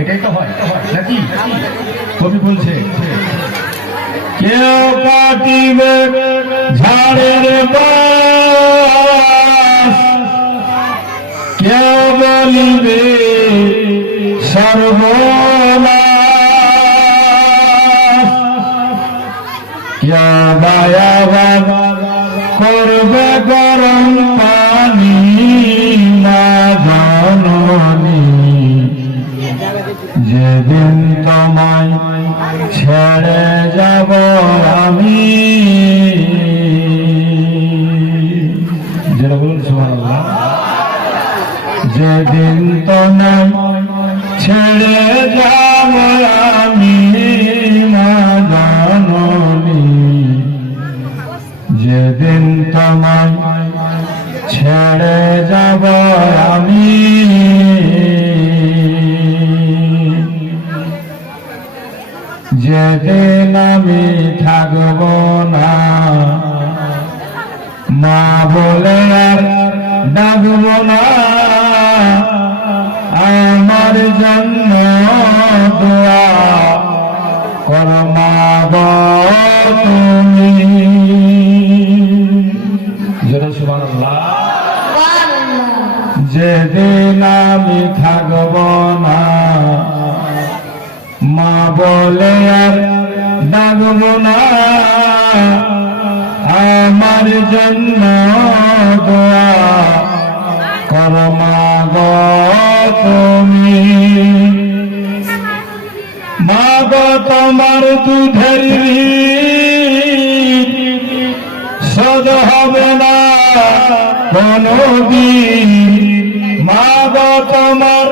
এটাই তো হয় নাকি? কবি বলছে কেউ কাটিবে ঝাড়ের বাস, কেউ বলিবে সর্বনাশ, কেউ বায়াবাদ করবে গরম পানি না জননী, যেদিন তোমায় ছেড়ে যাব আমি। যেটা বলুন সুবহানাল্লাহ। যেদিন তোমায় ছেড়ে যাব আমি না জননী, যেদিন তোমায় ছেড়ে যাব আমি, যেদিন আমি থাকব না মা বলে আর ডাকব না, আমার জন্য দোয়া কর মা গো তুমি। জোরে সুবহানাল্লাহ। যেদিন আমি থাকব না মা বলে আর ডাকব না, আমার জন্য দোয়া কর মা গো তুমি। মা গো তোমার দুধের শোধ হবে না কোনদিন, মা গো তোমার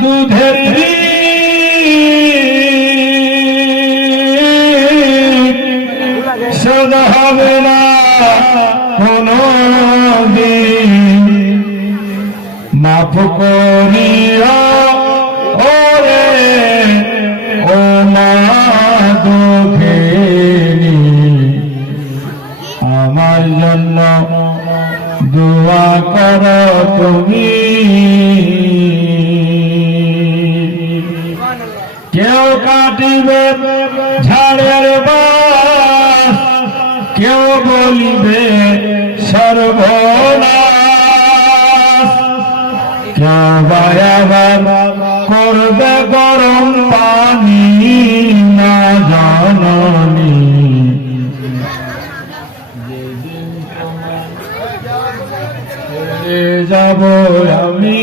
দুধের শোধ হবে না কোনদিন, মাফ করিও ওরে ও মা দুঃখিনী, আমার জন্য দোয়া করো তুমি। কেউ কাটিবে ঝাড়ের বাস, কেউ বলিবে সর্বনাশ, কেউ বায়াবার করবে গরম পানি না জননী, যাব আমি।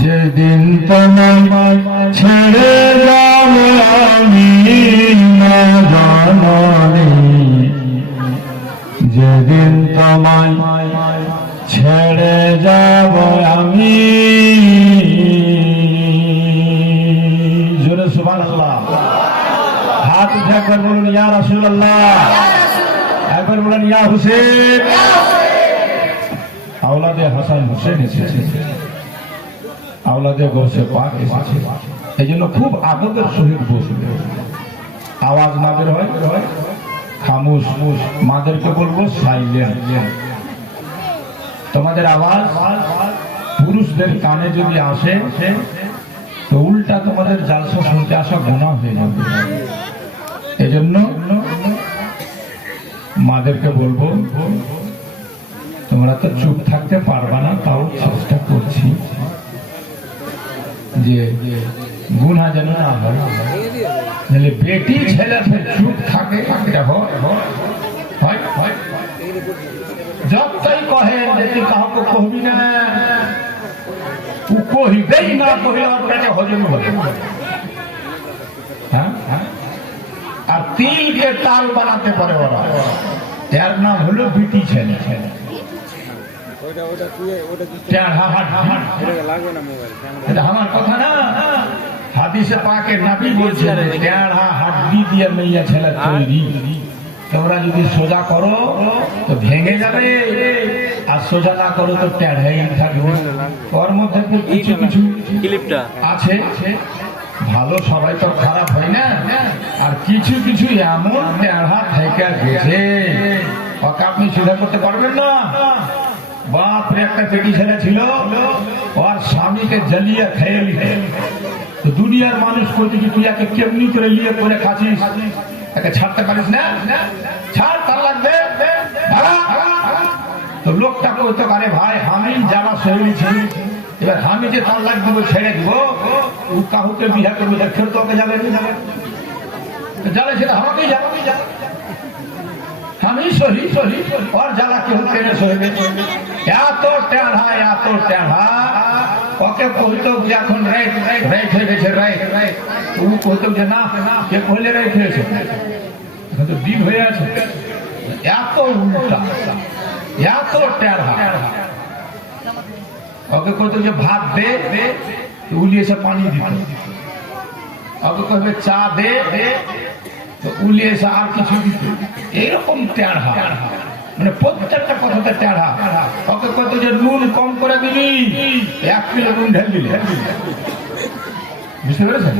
যেদিন তোমায় ছেড়ে যাব আমি না জননী, যেদিন তোমায় ছেড়ে যাব আমি। জোরে সুবহানাল্লাহ। হাত উঠে একবার বলুন ইয়া রাসূলুল্লাহ, একবার বলুন ইয়া হুসেন। আওলাদে হাসান হুসেন এসেছে, আওলাদে গোসে পাক এসেছে, এই জন্য খুব আদরের সহিত বসবে। আওয়াজ না বের হয়, খামোশ। মাদেরকে বলবো সাইলেন্ট। তোমাদের আওয়াজ পুরুষদের কানে যদি আসে তো উল্টা তোমাদের জালসা শুনতে আসা গুনাহ হয়ে যাবে। এই জন্য মাদেরকে বলবো তোমরা তো চুপ থাকতে পারবা না, তাও চেষ্টা করছি যে গুনাহ যেন না হয়। তাহলে বেটি ছেলে চুপ থাকে, যতই কহে যে তুই কাউকে কহবি না, কহিবেই না, কহিলে ওর পেটে হজম হবে। আর তিলকে তাল বানাতে পারে ওরা, এর নাম হলো বেটি ছেলে। আমার কথা না, হাদিসে পাকে নবী বলছেন টেढ़ा হাড্ডি দিয়ে মেয়ে ছেলে তৈরি, তোমরা যদি সোজা করো তো ভেঙে যাবে। আর সোজা না করো তো টেढ़াই থাকবে। ওর মধ্যে কিছু কিছু ক্লিপটা আছে ভালো, সবাই তো খারাপ হয় না, আর কিছু কিছু এমন টেढ़া থেকে গেছে ওকে আপনি সোজা করতে পারবেন না। বাপরে, একটা পেটি ছেলে ছিল, ওর স্বামীকে জ্বালিয়ে খেয়ে নিতে, তো দুনিয়ার মানুষ বলতে কি তুই একে কেমনি করে নিয়ে করে খাচ্ছিস, একে ছাড়তে পারিস না, ছাড়, তার লাগবে। তো লোকটা কইতো, আরে ভাই আমি জ্বালা সহেছি, এবার আমি যে তার লাগবে ছেড়ে দিব, ও কাহুকে বিহা করবে, ফের তো ওকে যাবে জ্বালা, সেটা আমাকেই যাবে, আমি সহি সহি ওর জ্বালা কেউ কেনে সহিবে। এত টেढ़া, এত টেढ़া, ওকে কইতো যে এখন রাইট রাইট হয়ে গেছে, রাইট রাইট, ও কইতো যে না, কে কইলে রাইট হয়েছে, এখন তো দিন হয়ে আছে। এত উল্টা, এত টেढ़া। ওকে কইতো যে ভাত দে, উলিয়ে সে পানি দিত। ওকে কইবে চা দে, তো উলিয়ে এসে আর কিছু দিত। এইরকম টেढ़া, মানে প্রত্যেকটা কথাতে টেढ़া। ওকে কত যে নুন কম করে দিবি, 1 কিলো নুন ঢেল দিলি, বুঝতে পেরেছেন?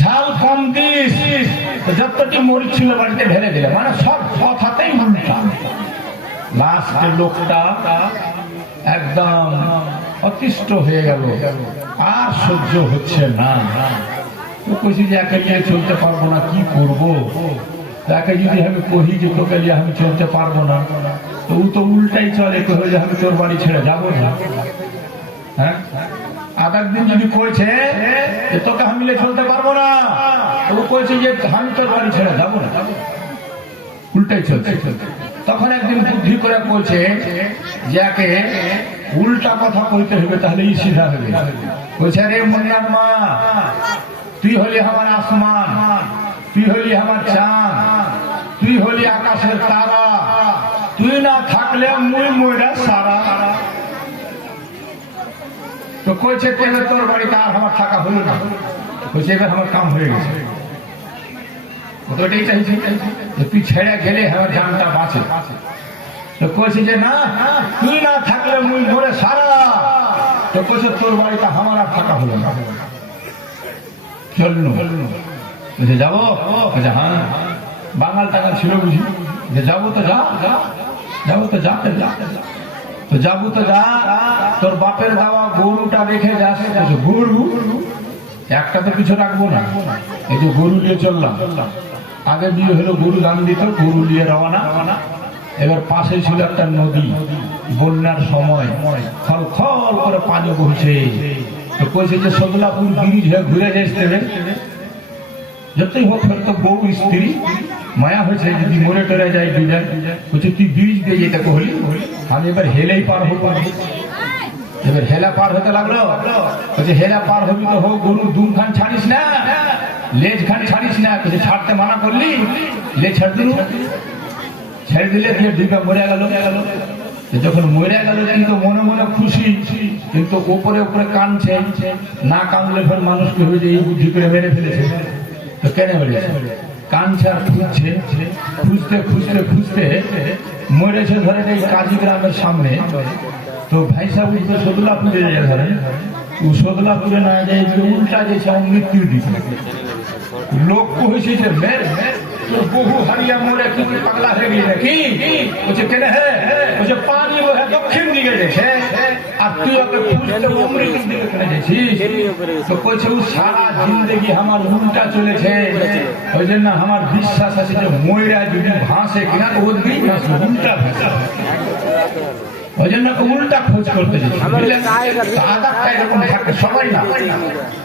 ঝাল কম দিস, যতটি মরিচ ছিল বাড়িতে ঢেলে দিলে, মানে সব কথাতেই উল্টা। লাস্টে লোকটা একদম অতিষ্ঠ হয়ে গেল, আর সহ্য হচ্ছে না। কইছি যে একে নিয়ে চলতে পারবো না, কি করবো? তাকে যদি আমি কহি যে তোকে নিয়ে আমি চলতে পারবো না, তো ও তো উল্টাই চলে, কহে যে আমি তোর বাড়ি ছেড়ে যাবো না। হ্যাঁ, আগার দিন যদি কইছে যে তোকে আমি নিয়ে চলতে পারবো না, ও কইছে যে আমি তোর বাড়ি ছেড়ে যাবো না, উল্টাই চলছে। তখন একদিন বুদ্ধি করে কইছে যে একে উল্টা কথা কইতে হবে, তাহলে ই সিধা হবে। কইছে, রে মনিয়ার মা, তুই হলি আমার আসমান, তুই হলি আমার চাঁদ, তুই হলি আকাশের তারা, তুই না থাকলে মুই মইরা সারা। তো কইছে তেলে তোর বাড়িতে আর আমার থাকা হলো না, কইছে এবার আমার কাম হয়ে গেছে। ওটাই চাইছে যে তুই ছেড়ে গেলে আমার জানটা বাঁচে। তো কইছে যে না, তুই না থাকলে মুই মরে সারা। তো কইছে তোর বাড়িতে আমার আর থাকা হলো না, চললো। বলছে যাবো? বলছে হ্যাঁ। বাঙাল টাঙাল ছিল বুঝি, যে যাবো তো যা, যাবো তো যা, তো যাবো তো যা, তোর বাপের দেওয়া গরুটা রেখে যাস। গরু একটা তো কিছু রাখবো না, এই যে গরু নিয়ে চললাম। আগে বিয়ে হলো গরু দান দিত, গরু নিয়ে রওনা। এবার পাশে ছিল একটা নদী, বন্যার সময় খল খল করে পানি বইছে। তো কইছে যে সদলাপুর ব্রিজ হয়ে ঘুরে যাইতে হবে, যতই হোক ফের তো বউ স্ত্রী মায়া হয়েছে, যদি মরে টরে যায় বিদায়। বলছে তুই ব্রিজ দিয়ে যেতে কহলি, আমি এবার হেলেই পার হবো। এবার হেলা পার হতে লাগলো। বলছে হেলা পার হবি তো হোক, গরু দুম খান ছাড়িস না, লেজ খান ছাড়িস না। বলছে ছাড়তে মানা করলি, লেজ ছাড় দিল, ছেড়ে দিলে দিয়ে দুইটা মরে গেল। যখন মরে গেল কিন্তু মনে মনে খুশি, কিন্তু উপরে উপরে কানছে। না কানলে ফের মানুষকে হয়ে যে এই বুদ্ধি করে মেরে ফেলেছে। তো কেন মেরেছে? কানছে আর খুঁজছে, খুঁজতে খুঁজতে খুঁজতে মরেছে ধরে এই কাজী গ্রামের সামনে। তো ভাই সাহেব তো সদলাপুরে যায়, ধরে ও সদলাপুরে না যায়, উল্টা যেছে মৃত্যু দিচ্ছে। লোক কইছে যে মেরে তোর বহু হারিয়া মরে কি পাগলা হয়ে গেছে নাকি? বলছে কেন? হ্যাঁ, বলছে পানি বহে দক্ষিণ দিকে গেছে, আর তুই ওকে খুঁজতে অমৃত দিকে গেছিস। তো কইছে ও সারা জিন্দগি আমার উল্টা চলেছে, ওই জন্য আমার বিশ্বাস আছে যে ময়রা যদি ভাসে কিনা তো ওই উল্টা ভাসে, ওই জন্য উল্টা খোঁজ করতে থাকে সবাই না।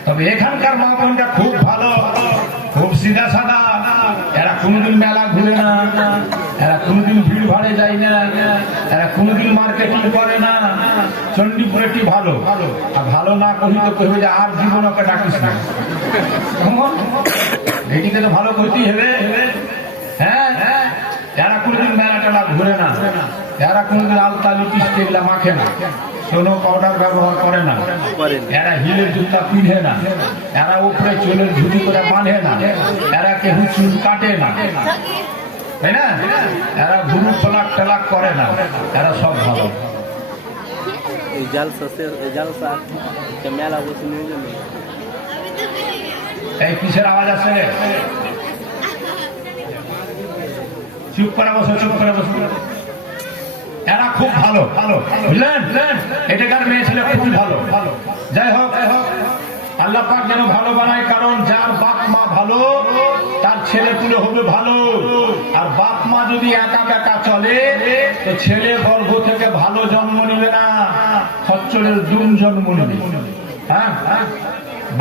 তবে এখানকার মা বোনটা খুব ভালো, খুব সিধা সাদা। এরা কোনোদিন মেলা ঘুরে না, এরা কোনোদিন ভিড় ভাড়ে যায় না, এরা কোনোদিন মার্কেটিং করে না। চণ্ডীপুরেটি ভালো, আর ভালো না কহি তো কহিবে যে আর জীবন ওকে ডাকিস না। এটিকে তো ভালো করতেই হবে। হ্যাঁ, এরা কোনোদিন মেলা টেলা ঘুরে না, এরা কোনোদিন আলতা লিপস্টিক এগুলা মাখে না, কোনো পাউডার ব্যবহার করে না, এরা হিলের জুতা পিঁধে না, এরা উপরে চুলের ঝুটি করে বাঁধে না, এরা কেউ চুল কাটে না। তাই না? এরা গুরু তলাক টেলাক করে না, এরা সব ভালো। এই কিসের আওয়াজ আছে? চুপ করে বসো, চুপ করে বসো। এরা খুব ভালো, ভালো, বুঝলেন? এটাকার মেয়ে ছেলে খুবই ভালো। যাই হোক, আল্লাহ পাক যেন ভালো বানায়, কারণ যার বাপ মা ভালো তার ছেলে পুলে হবে ভালো। আর বাপ মা যদি একা বেকা চলে তো ছেলে গর্ভ থেকে ভালো জন্ম নেবে না, খচ্চরের দুম জন্ম নেবে। হ্যাঁ,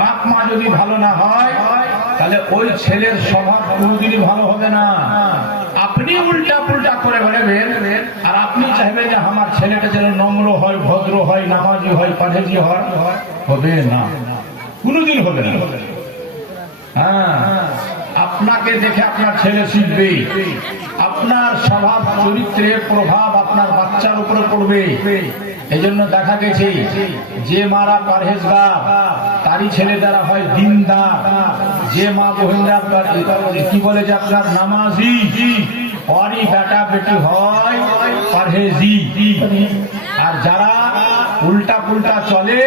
বাপ মা যদি ভালো না হয় তাহলে ওই ছেলের স্বভাব কোনোদিনই ভালো হবে না। আপনি উল্টা পুল্টা করে বেড়াবেন আর আপনি চাইবেন যে আমার ছেলেটা যেন নম্র হয়, ভদ্র হয়, নামাজি হয়, পারেজি হয়, হবে না, কোনোদিন হবে না। হ্যাঁ, আপনাকে দেখে আপনার ছেলে শিখবে, আপনার স্বভাব চরিত্রের প্রভাব আপনার বাচ্চার উপরে পড়বে। এই জন্য দেখা গেছে যে মারা পারহেজগার তারই ছেলে দ্বারা হয় দিনদার, যে মা বোনেরা কি বলে যে আপনার নামাজি ওরই বেটা বেটি হয় পারহেজি। আর যারা উল্টা পুল্টা চলে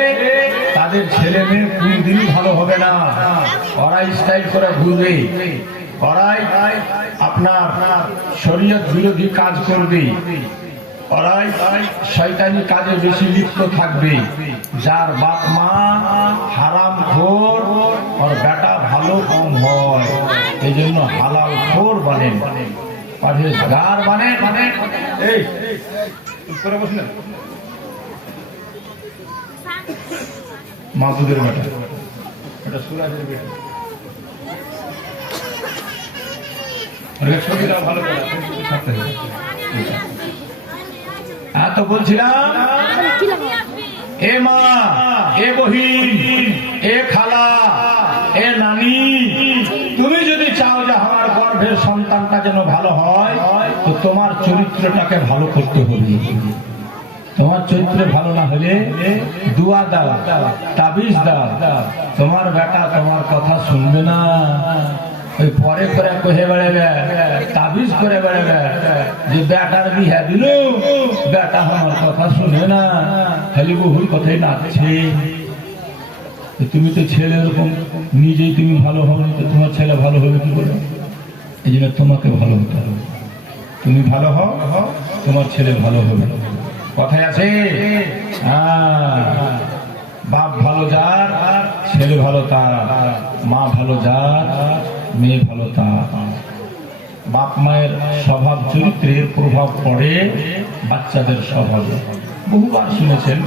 তাদের ছেলে মেয়ে কোনদিনই ভালো হবে না। ওরাই স্টাইল করে ঘুরবে, ওরাই আপনার শরীয়ত বিরোধী কাজ করবে, ওরাই শয়তানি কাজে বেশি লিপ্ত থাকবে। যার বাপ মা হারাম খোর আর বেটা ভালো কম হয়, এই জন্য হালাল খোর বানেন, পরহেজগার বানেন। এই করে বসলেন মাহবুবের বেটা, এটা সুরাজের বেটা। ভালো তো বলছিলাম, এ মা, এ বহিন, এ খালা, এ নানি, তুমি যদি চাও যে আমার গর্ভের সন্তানটা যেন ভালো হয় তো তোমার চরিত্রটাকে ভালো করতে হবে। তোমার চরিত্র ভালো না হলে দুয়া দাও, তাবিজ দাও, তোমার বেটা তোমার কথা শুনবে না। ওই পরে করে কহে বেড়াবে, তাবিজ করে বেড়াবে যে বেটার বিহা দিল, বেটা আমার কথা শুনে না, খালি বহুর কথাই নাচছে। তুমি তো ছেলে এরকম নিজেই তুমি ভালো হবে তো তোমার ছেলে ভালো হবে কি করে? এই জন্য তোমাকে ভালো হতে হবে। তুমি ভালো হও, তোমার ছেলে ভালো হবে। কথায় আছে, বাপ ভালো যার ছেলে ভালো তার, মা ভালো যার মেয়ে ভালো তার। বাপ মায়ের স্বভাব চরিত্রের প্রভাব পড়ে বাচ্চাদের স্বভাবে। বহুবার শুনেছেন